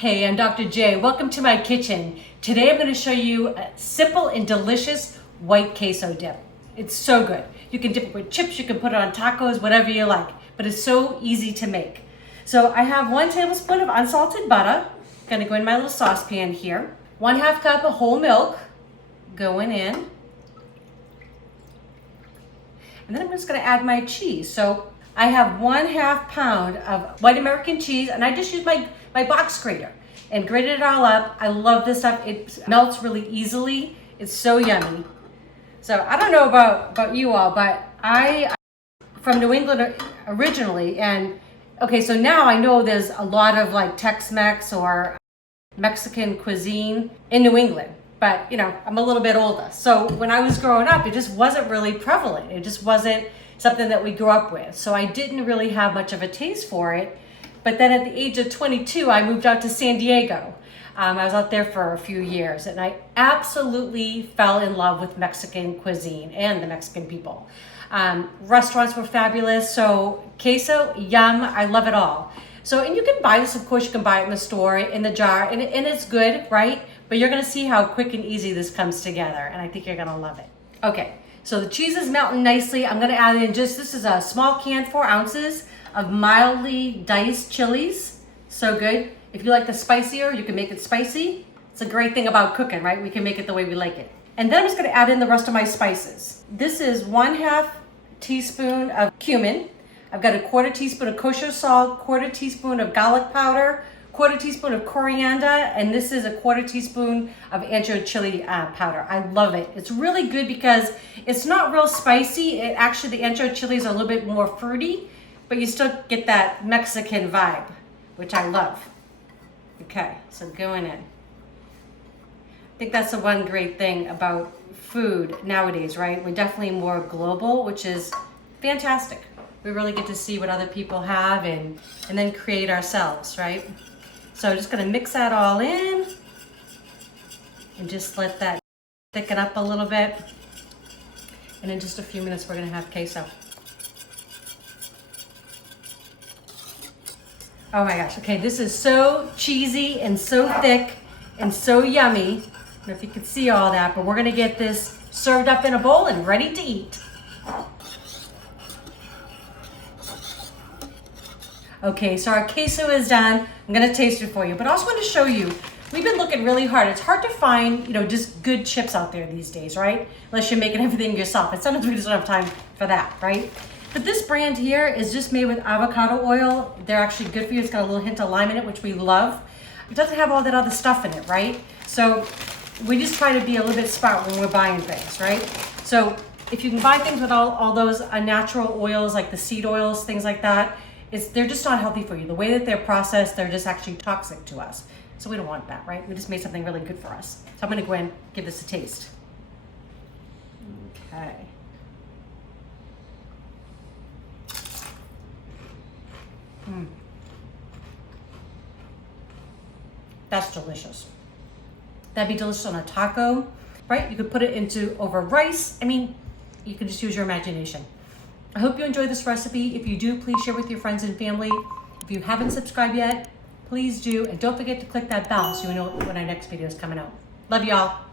Hey, I'm Dr. J. Welcome to my kitchen. Today I'm going to show you a simple and delicious white queso dip. It's so good. You can dip it with chips, you can put it on tacos, whatever you like, but it's so easy to make. So I have 1 tablespoon of unsalted butter. Going to go in my little saucepan here. 1/2 cup of whole milk going in. And then I'm just going to add my cheese. So I have 1/2 pound of white American cheese, and I just use my box grater and grated it all up. I love this stuff. It melts really easily. It's so yummy. So I don't know about you all, but I'm from New England originally, and okay, so now I know there's a lot of like Tex-Mex or Mexican cuisine in New England, but you know, I'm a little bit older. So when I was growing up, it just wasn't really prevalent. It just wasn't something that we grew up with. So I didn't really have much of a taste for it. But then at the age of 22, I moved out to San Diego. I was out there for a few years, and I absolutely fell in love with Mexican cuisine and the Mexican people. Restaurants were fabulous. So queso, yum, I love it all. So, and you can buy this, of course, you can buy it in the store, in the jar, and it's good, right? But you're gonna see how quick and easy this comes together, and I think you're gonna love it. Okay, so the cheese is melting nicely. I'm gonna add in this is a small can, 4 ounces of mildly diced chilies. So good. If you like the spicier, you can make it spicy. It's a great thing about cooking, right? We can make it the way we like it. And then I'm just gonna add in the rest of my spices. This is 1/2 teaspoon of cumin. I've got a 1/4 teaspoon of kosher salt, 1/4 teaspoon of garlic powder, 1/4 teaspoon of coriander, and this is a 1/4 teaspoon of ancho chili powder. I love it. It's really good because it's not real spicy. Actually, the ancho chilies are a little bit more fruity, but you still get that Mexican vibe, which I love. Okay, so going in. I think that's the one great thing about food nowadays, right? We're definitely more global, which is fantastic. We really get to see what other people have and then create ourselves, right? So I'm just gonna mix that all in and just let that thicken up a little bit. And in just a few minutes, we're gonna have queso. Oh my gosh, okay, this is so cheesy and so thick and so yummy. I don't know if you can see all that, but we're gonna get this served up in a bowl and ready to eat. Okay, so our queso is done. I'm gonna taste it for you, but I also want to show you, we've been looking really hard. It's hard to find, just good chips out there these days, right? Unless you're making everything yourself. And sometimes we just don't have time for that, right? But this brand here is just made with avocado oil. They're actually good for you. It's got a little hint of lime in it, which we love. It doesn't have all that other stuff in it, right? So we just try to be a little bit smart when we're buying things, right? So if you can buy things with all those unnatural oils, like the seed oils, things like that, they're just not healthy for you. The way that they're processed, they're just actually toxic to us. So we don't want that, right? We just made something really good for us. So I'm gonna go in and give this a taste. Okay. That's delicious. That'd be delicious on a taco, right? You could put it over rice. I mean, you can just use your imagination. I hope you enjoyed this recipe. If you do, please share with your friends and family. If you haven't subscribed yet, please do. And don't forget to click that bell so you know when our next video is coming out. Love y'all.